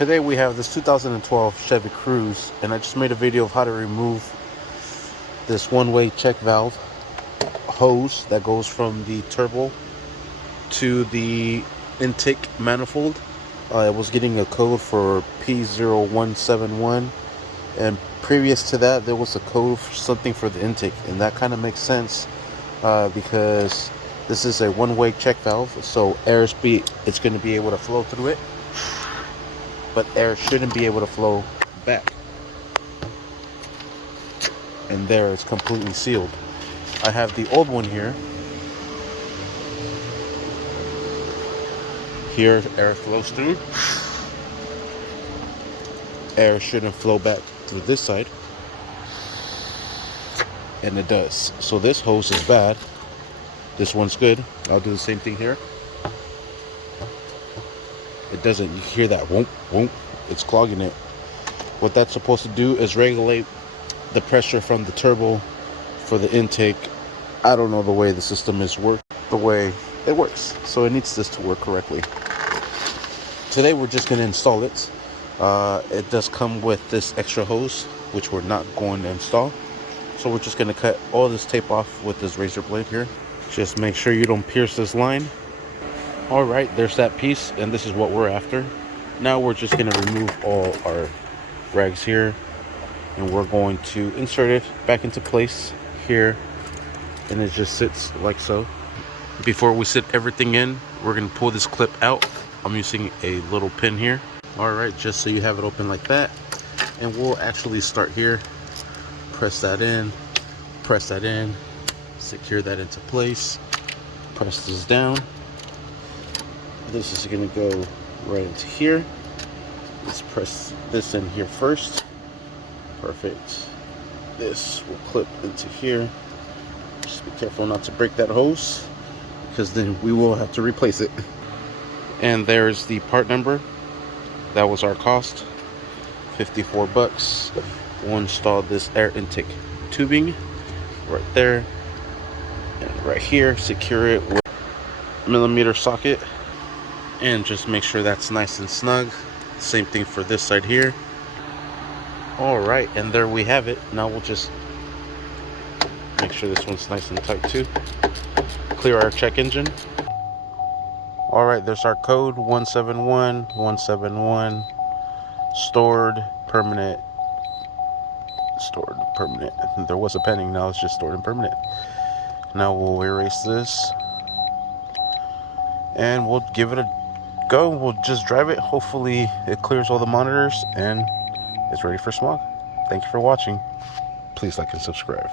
Today we have this 2012 Chevy Cruze, and I just made a video of how to remove this one-way check valve hose that goes from the turbo to the intake manifold. I was getting a code for P0171, and previous to that there was a code for something for the intake, and that kind of makes sense because this is a one-way check valve, so it's going to be able to flow through it, but air shouldn't be able to flow back. And there, it's completely sealed. I have the old one here. Here, air flows through. Air shouldn't flow back through this side, and it does. So this hose is bad. This one's good. I'll do the same thing here. It doesn't, you hear that whoomp, whoomp, it's clogging it. What that's supposed to do is regulate the pressure from the turbo for the intake. I don't know the way the system is the way it works, so it needs this to work correctly. Today we're just going to install it. It does come with this extra hose, which we're not going to install, so we're just going to cut all this tape off with this razor blade here. Just make sure you don't pierce this line. All right, there's that piece, and this is what we're after. Now we're just going to remove all our rags here, and we're going to insert it back into place here, and it just sits like so. Before we sit everything in, we're going to pull this clip out. I'm using a little pin here. All right, just so you have it open like that, and we'll actually start here. Press that in, secure that into place, press this down. This is going to go right into here. Let's press this in here first. Perfect. This will clip into here. Just be careful not to break that hose, because then we will have to replace it. And there's the part number. That was our cost, 54 bucks. We'll install this air intake tubing right there and right here. Secure it with a millimeter socket, and just make sure that's nice and snug. Same thing for this side here. All right, and there we have it. Now we'll just make sure this one's nice and tight too. Clear our check engine. All right, there's our code 171171. Stored permanent. There was a pending, now it's just stored and permanent. Now we'll erase this, and we'll give it a go. We'll just drive it. Hopefully it clears all the monitors and it's ready for smog. Thank you for watching. Please like and subscribe.